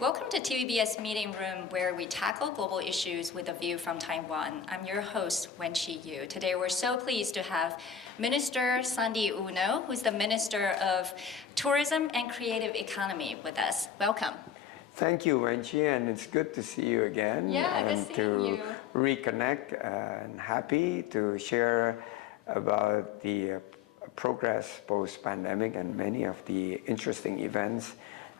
Welcome to TVBS Meeting Room, where we tackle global issues with a view from Taiwan. I'm your host, Wen Yu. Today we're so pleased to have Minister Sandiaga Uno, who's the Minister of Tourism and Creative Economy, with us. Welcome. Thank you, Wenchi, and it's good to see you again. Yeah, and good to seeing you. reconnect and happy to share about the progress post-pandemic and many of the interesting events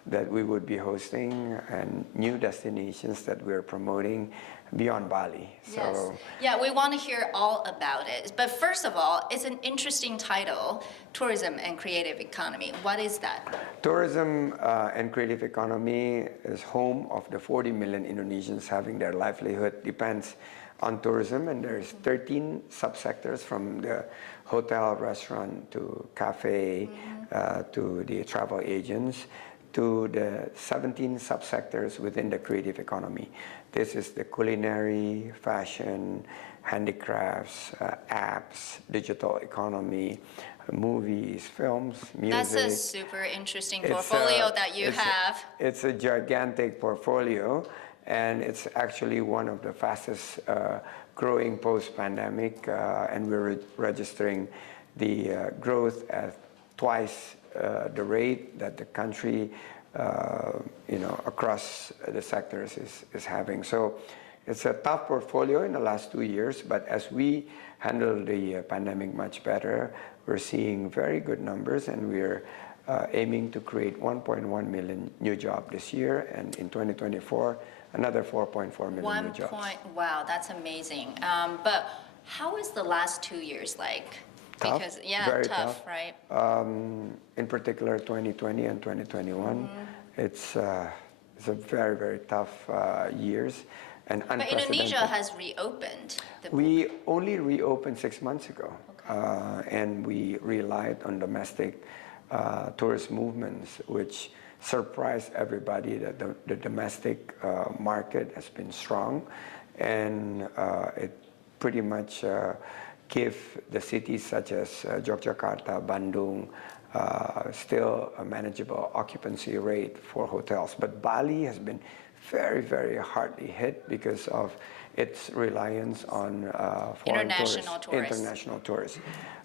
that we would be hosting and new destinations that we're promoting beyond Bali. Yes. Yeah, we want to hear all about it. But first of all, it's an interesting title, Tourism and Creative Economy. What is that? Tourism and creative economy is home of the 40 million Indonesians having their livelihood depends on tourism, and there's 13 subsectors from the hotel, restaurant, to cafe, to the travel agents, to the 17 subsectors within the creative economy. This is the culinary, fashion, handicrafts, apps, digital economy, movies, films, music. That's a super interesting portfolio that you have. It's a gigantic portfolio, and it's actually one of the fastest growing post-pandemic, and we're registering the growth at twice the rate that the country, across the sectors is having. So it's a tough portfolio in the last 2 years, but as we handle the pandemic much better, we're seeing very good numbers, and we're aiming to create 1.1 million new jobs this year, and in 2024, another 4.4 million new jobs. Wow, that's amazing. But how was the last 2 years like? Tough, because very tough, right? In particular, 2020 and 2021, it's a very, very tough years and unprecedented. But Indonesia has reopened. We only reopened 6 months ago, and we relied on domestic tourist movements, which surprised everybody that the domestic market has been strong, and it pretty much give the cities such as Yogyakarta, Bandung, still a manageable occupancy rate for hotels. But Bali has been very, very hardly hit because of its reliance on foreign international tourists.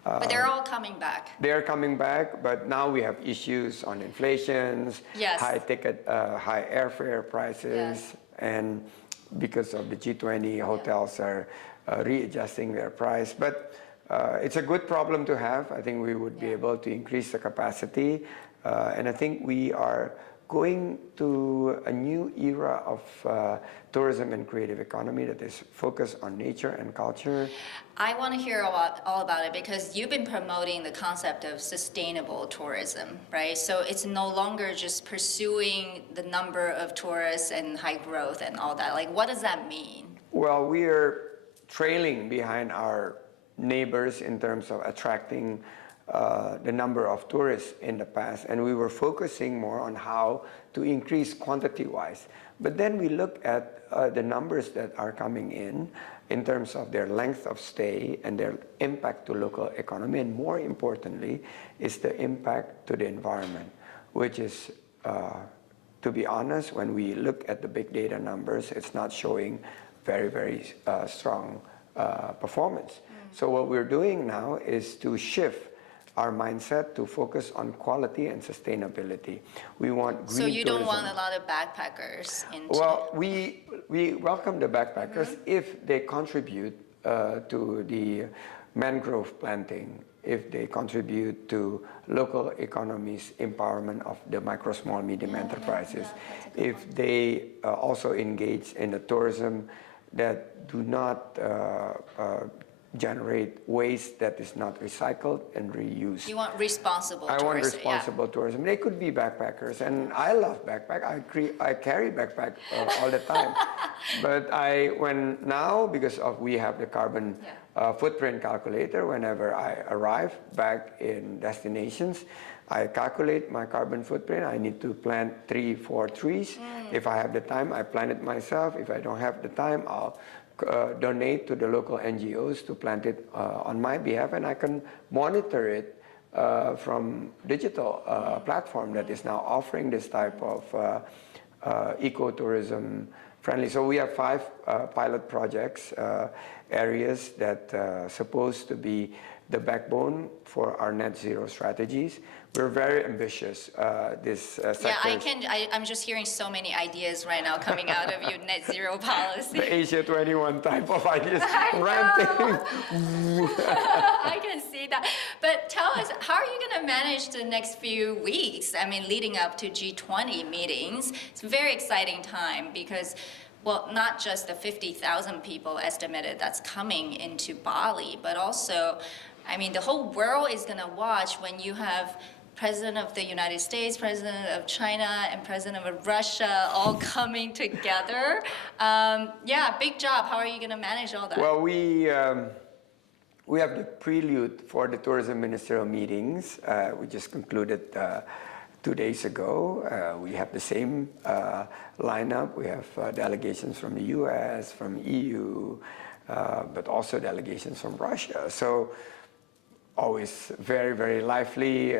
But they're all coming back. They're coming back, but now we have issues on inflations, high airfare prices, and because of the G20, hotels are readjusting their price. But it's a good problem to have. I think we would be able to increase the capacity, and I think we are going to a new era of tourism and creative economy that is focused on nature and culture. I want to hear all about it because you've been promoting the concept of sustainable tourism, right? So it's no longer just pursuing the number of tourists and high growth and all that. Like, what does that mean? Well, we are trailing behind our neighbors in terms of attracting the number of tourists in the past, and we were focusing more on how to increase quantity-wise. But then we look at the numbers that are coming in terms of their length of stay and their impact to local economy, and more importantly, is the impact to the environment, which is, to be honest, when we look at the big data numbers, it's not showing very, very strong performance. So what we're doing now is to shift our mindset to focus on quality and sustainability. We want green So you tourism. don't want a lot of backpackers into... Well, we welcome the backpackers if they contribute to the mangrove planting, if they contribute to local economies empowerment of the micro, small, medium enterprises, if they also engage in the tourism that do not generate waste that is not recycled and reused. You want responsible tourism. I want responsible tourism. They could be backpackers, and I love backpack. I carry backpack all the time. But now, because we have the carbon footprint calculator, whenever I arrive back in destinations, I calculate my carbon footprint. I need to plant 3-4 trees. If I have the time, I plant it myself. If I don't have the time, I'll donate to the local NGOs to plant it on my behalf, and I can monitor it from digital platform that is now offering this type of ecotourism friendly. So we have 5 pilot projects, areas that supposed to be the backbone for our net zero strategies. We're very ambitious. I'm just hearing so many ideas right now coming out of your net zero policy. The Asia 21 type of ideas, ranting. I can see that. But tell us, how are you going to manage the next few weeks? I mean, leading up to G20 meetings. It's a very exciting time because, well, not just the 50,000 people estimated that's coming into Bali, but also, I mean, the whole world is going to watch when you have President of the United States, President of China, and President of Russia all coming together. Big job. How are you going to manage all that? Well, we have the prelude for the tourism ministerial meetings. We just concluded 2 days ago. We have the same lineup. We have delegations from the US, from EU, but also delegations from Russia. So always very, very lively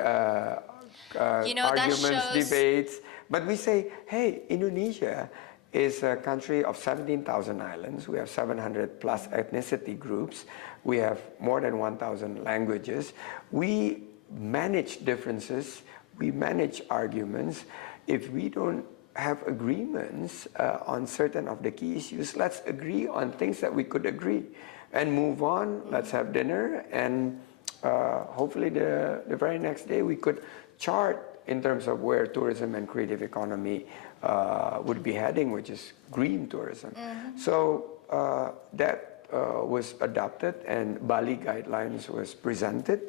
arguments, debates. But we say, hey, Indonesia is a country of 17,000 islands. We have 700 plus ethnicity groups. We have more than 1,000 languages. We manage differences. We manage arguments. If we don't have agreements on certain of the key issues, let's agree on things that we could agree and move on. Let's have dinner, and hopefully the very next day we could chart in terms of where tourism and creative economy would be heading, which is green tourism. So that was adopted, and Bali guidelines was presented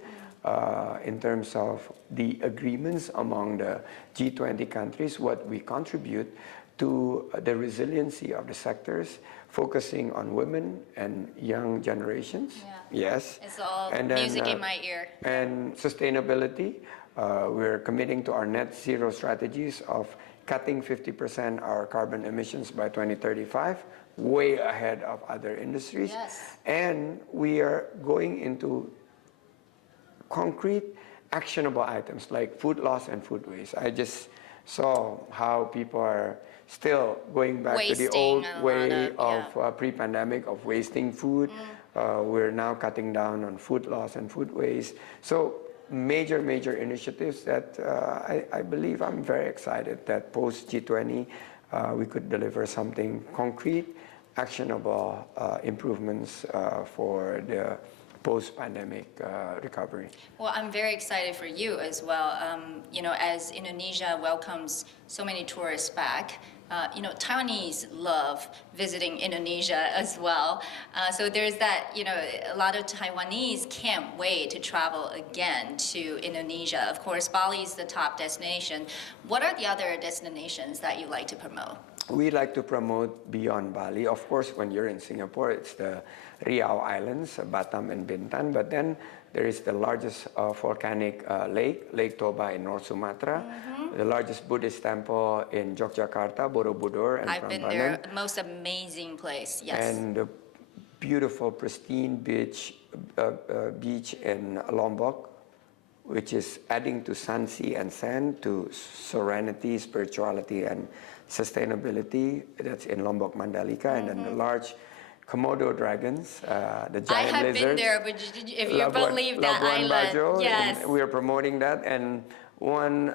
in terms of the agreements among the G20 countries, what we contribute to the resiliency of the sectors, focusing on women and young generations. Yes. It's all music in my ear. And sustainability. We're committing to our net zero strategies of cutting 50% our carbon emissions by 2035, way ahead of other industries. Yes. And we are going into concrete, actionable items like food loss and food waste. I just saw how people are still going back to the old way of pre-pandemic of wasting food. We're now cutting down on food loss and food waste. So major initiatives that I believe I'm very excited that post G20 we could deliver something concrete, actionable improvements for the post-pandemic recovery. Well, I'm very excited for you as well. As Indonesia welcomes so many tourists back, Taiwanese love visiting Indonesia as well. So there's that, a lot of Taiwanese can't wait to travel again to Indonesia. Of course, Bali is the top destination. What are the other destinations that you like to promote? We like to promote beyond Bali. Of course, when you're in Singapore, it's the Riau Islands, Batam and Bintan. But then there is the largest volcanic lake, Lake Toba in North Sumatra, the largest Buddhist temple in Yogyakarta, Borobudur and I've been there, most amazing place, yes. And the beautiful, pristine beach in Lombok, which is adding to sun, sea, and sand, to serenity, spirituality, and sustainability. That's in Lombok, Mandalika, and then the large Komodo dragons, the giant lizards. I have been there, but if you believe that Labuan island, Bajo, yes. We are promoting that, and one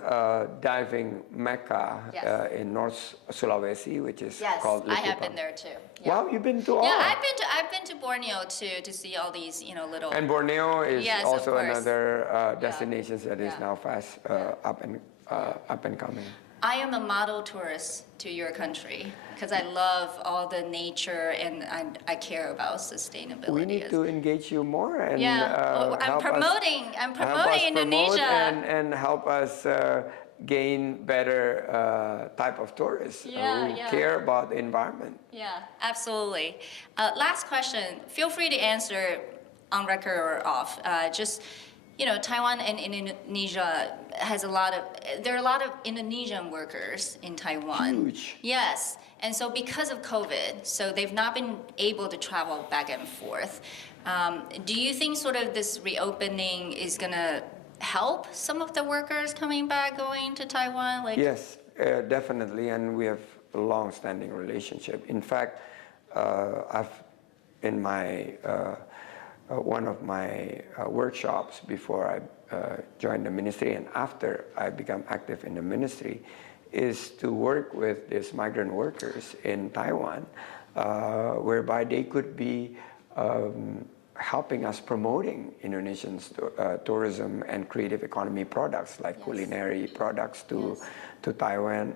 diving mecca in North Sulawesi, which is called Likupang. I have been there too. Yeah. Wow, you've been to all? Yeah, I've been to Borneo too to see all these little. And Borneo is also another destination that is now fast up and coming. I am a model tourist to your country because I love all the nature and I care about sustainability. We need to engage you more and I'm promoting Indonesia and help us gain better type of tourists who care about the environment. Yeah, absolutely. Last question. Feel free to answer on record or off. Taiwan and Indonesia there are a lot of Indonesian workers in Taiwan. Huge. Yes. And so because of COVID, so they've not been able to travel back and forth. Do you think sort of this reopening is going to help some of the workers coming back, going to Taiwan? Yes. definitely, and we have a long-standing relationship. In fact, in my one of my workshops before I joined the ministry and after I become active in the ministry is to work with these migrant workers in Taiwan, whereby they could be helping us promoting Indonesian tourism and creative economy products like culinary products to Taiwan,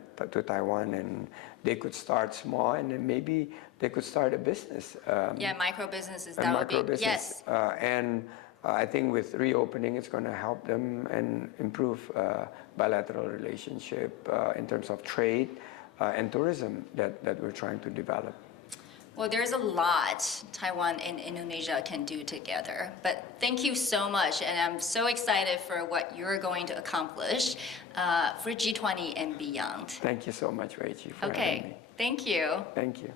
and they could start small and then maybe they could start a business. Micro businesses. A micro business. And I think with reopening, it's going to help them and improve bilateral relationship in terms of trade and tourism that we're trying to develop. Well, there's a lot Taiwan and Indonesia can do together. But thank you so much, and I'm so excited for what you're going to accomplish for G20 and beyond. Thank you so much, Rachie, for having me. Thank you. Thank you.